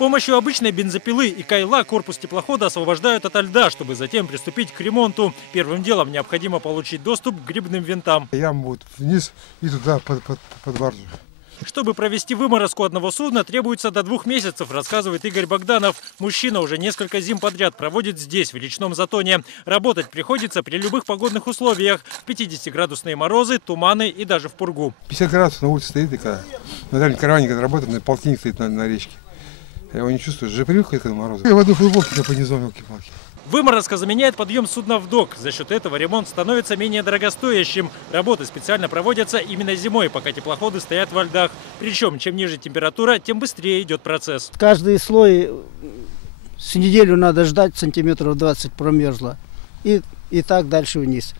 помощью обычной бензопилы и кайла корпус теплохода освобождают от льда, чтобы затем приступить к ремонту. Первым делом необходимо получить доступ к грибным винтам. Яма будет вниз и туда под баржу. Чтобы провести выморозку одного судна, требуется до 2 месяцев, рассказывает Игорь Богданов. Мужчина уже несколько зим подряд проводит здесь, в речном затоне. Работать приходится при любых погодных условиях. В 50-градусные морозы, туманы и даже в пургу. 50 градусов на улице стоит, и на дальнем караване, когда работает, полтинник стоит на речке. Я его не чувствую, уже привык к этому морозу. Я в одной футболке по низу елки-палки. Выморозка заменяет подъем судна в док. За счет этого ремонт становится менее дорогостоящим. Работы специально проводятся именно зимой, пока теплоходы стоят во льдах. Причем, чем ниже температура, тем быстрее идет процесс. Каждый слой с неделю надо ждать, сантиметров 20 промерзло. И так дальше вниз.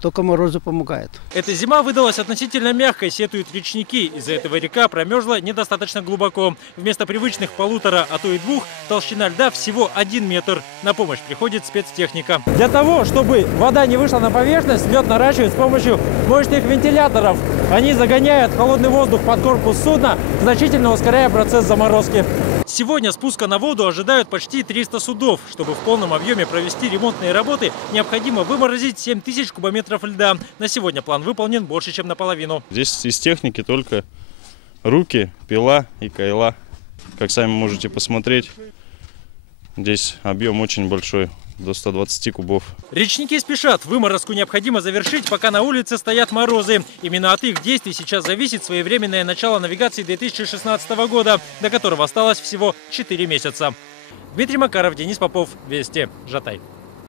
Только морозы помогают. Эта зима выдалась относительно мягкой, сетуют речники. Из-за этого река промерзла недостаточно глубоко. Вместо привычных 1,5, а то и 2, толщина льда всего 1 метр. На помощь приходит спецтехника. Для того, чтобы вода не вышла на поверхность, лед наращивают с помощью мощных вентиляторов. Они загоняют холодный воздух под корпус судна, значительно ускоряя процесс заморозки. Сегодня спуска на воду ожидают почти 300 судов. Чтобы в полном объеме провести ремонтные работы, необходимо выморозить 7000 кубометров льда. На сегодня план выполнен больше, чем наполовину. Здесь из техники только руки, пила и кайла. Как сами можете посмотреть, здесь объем очень большой, до 120 кубов. Речники спешат. Выморозку необходимо завершить, пока на улице стоят морозы. Именно от их действий сейчас зависит своевременное начало навигации 2016 года, до которого осталось всего 4 месяца. Дмитрий Макаров, Денис Попов. Вести. Жатай.